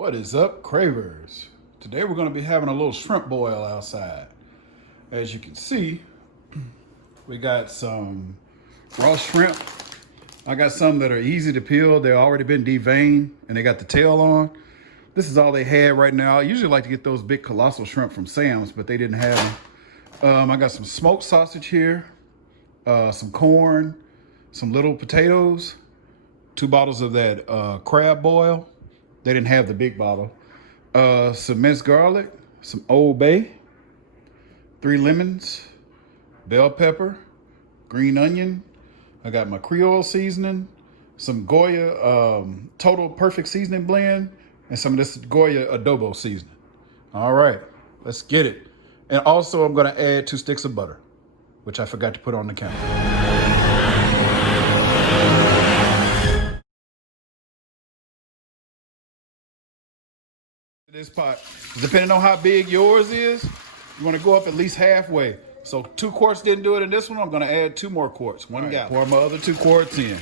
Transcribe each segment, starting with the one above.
What is up, cravers? Today we're going to be having a little shrimp boil outside. As you can see, we got some raw shrimp. I got some that are easy to peel. They've already been deveined and they got the tail on. This is all they had right now. I usually like to get those big colossal shrimp from Sam's, but they didn't have them. I got some smoked sausage here, some corn, some little potatoes, 2 bottles of that crab boil. They didn't have the big bottle. Some minced garlic, some Old Bay, 3 lemons, bell pepper, green onion. I got my Creole seasoning, some Goya Total Perfect Seasoning Blend, and some of this Goya adobo seasoning. All right, let's get it. And also I'm gonna add 2 sticks of butter, which I forgot to put on the counter. This pot, depending on how big yours is, you want to go up at least halfway. So 2 quarts didn't do it in this one. I'm going to add 2 more quarts. 1 gallon. Pour my other 2 quarts in.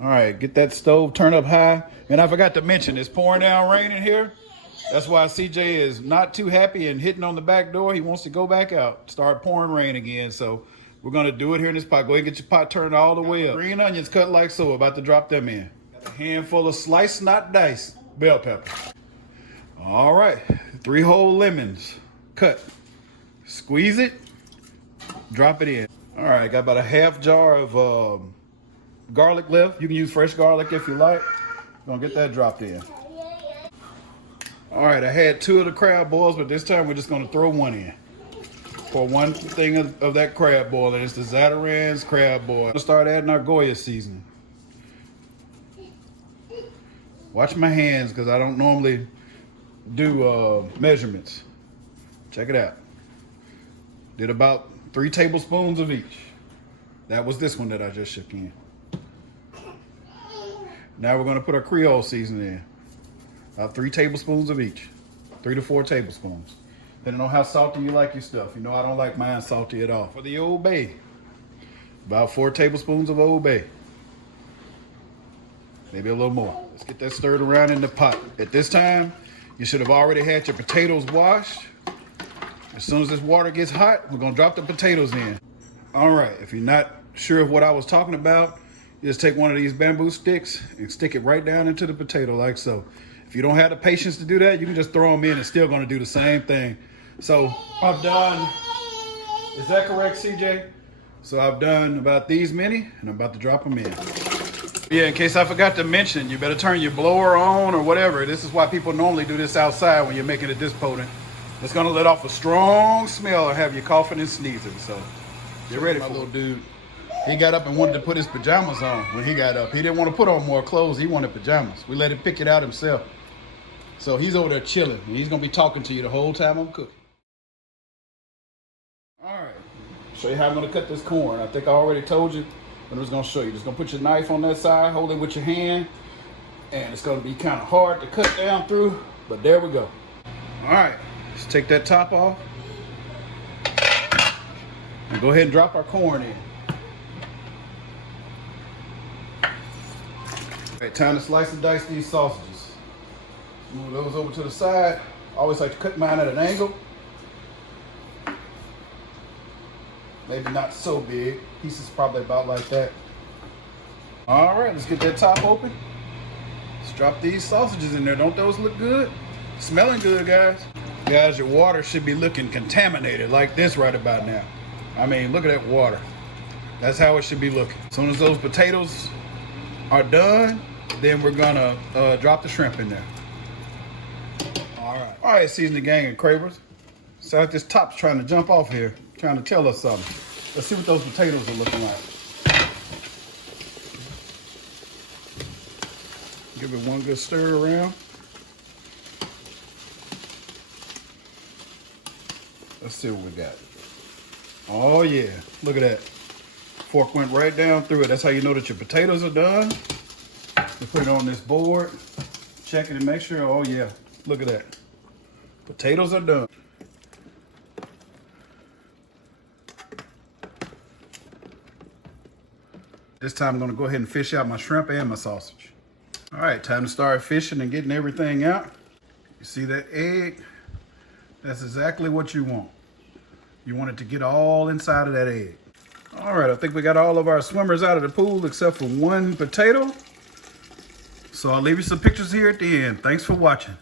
All right, get that stove turned up high. And I forgot to mention, it's pouring down rain in here. That's why CJ is not too happy and hitting on the back door. He wants to go back out, start pouring rain again. So we're going to do it here in this pot. Go ahead and get your pot turned all the way up. Green onions cut like so. About to drop them in. Got a handful of sliced, not diced, bell pepper. All right, 3 whole lemons, cut. Squeeze it, drop it in. All right, got about a half jar of garlic left. You can use fresh garlic if you like. Gonna get that dropped in. All right, I had 2 of the crab boils, but this time we're just gonna throw 1 in. For 1 thing of that crab boil, and it's the Zatarain's crab boil. We'll start adding our Goya seasoning. Watch my hands, because I don't normally do measurements. Check it out. Did about 3 tablespoons of each. That was this one that I just shook in. Now we're going to put our Creole seasoning in. About 3 tablespoons of each. 3 to 4 tablespoons. Depending on how salty you like your stuff. You know I don't like mine salty at all. For the Old Bay, about 4 tablespoons of Old Bay. Maybe a little more. Let's get that stirred around in the pot. At this time, you should have already had your potatoes washed. As soon as this water gets hot, we're gonna drop the potatoes in. All right, if you're not sure of what I was talking about, you just take one of these bamboo sticks and stick it right down into the potato like so. If you don't have the patience to do that, you can just throw them in and still gonna do the same thing. So I've done, is that correct, CJ? So I've done about these many and I'm about to drop them in. Yeah, in case I forgot to mention, you better turn your blower on or whatever. This is why people normally do this outside when you're making it this potent. It's gonna let off a strong smell and have you coughing and sneezing. So get ready. My little dude, he got up and wanted to put his pajamas on when he got up. He didn't want to put on more clothes. He wanted pajamas. We let him pick it out himself. So he's over there chilling. And he's gonna be talking to you the whole time I'm cooking. All right, show you how I'm gonna cut this corn. I think I already told you. But I'm just gonna show you. Just gonna put your knife on that side, hold it with your hand, and it's gonna be kind of hard to cut down through, but there we go. All right, let's take that top off. And go ahead and drop our corn in. All right, time to slice and dice these sausages. Move those over to the side. I always like to cut mine at an angle. Maybe not so big. Pieces probably about like that. All right, let's get that top open. Let's drop these sausages in there. Don't those look good? Smelling good, guys. Guys, your water should be looking contaminated like this right about now. I mean, look at that water. That's how it should be looking. As soon as those potatoes are done, then we're gonna drop the shrimp in there. All right, seasoning gang and cravers. So this top's trying to jump off here, trying to tell us something. Let's see what those potatoes are looking like. Give it one good stir around. Let's see what we got. Oh yeah, look at that. Fork went right down through it. That's how you know that your potatoes are done. You put it on this board, check it and make sure, oh yeah, look at that. Potatoes are done. This time I'm gonna go ahead and fish out my shrimp and my sausage. All right, time to start fishing and getting everything out. You see that egg? That's exactly what you want. You want it to get all inside of that egg. All right, I think we got all of our swimmers out of the pool except for one potato. So I'll leave you some pictures here at the end. Thanks for watching.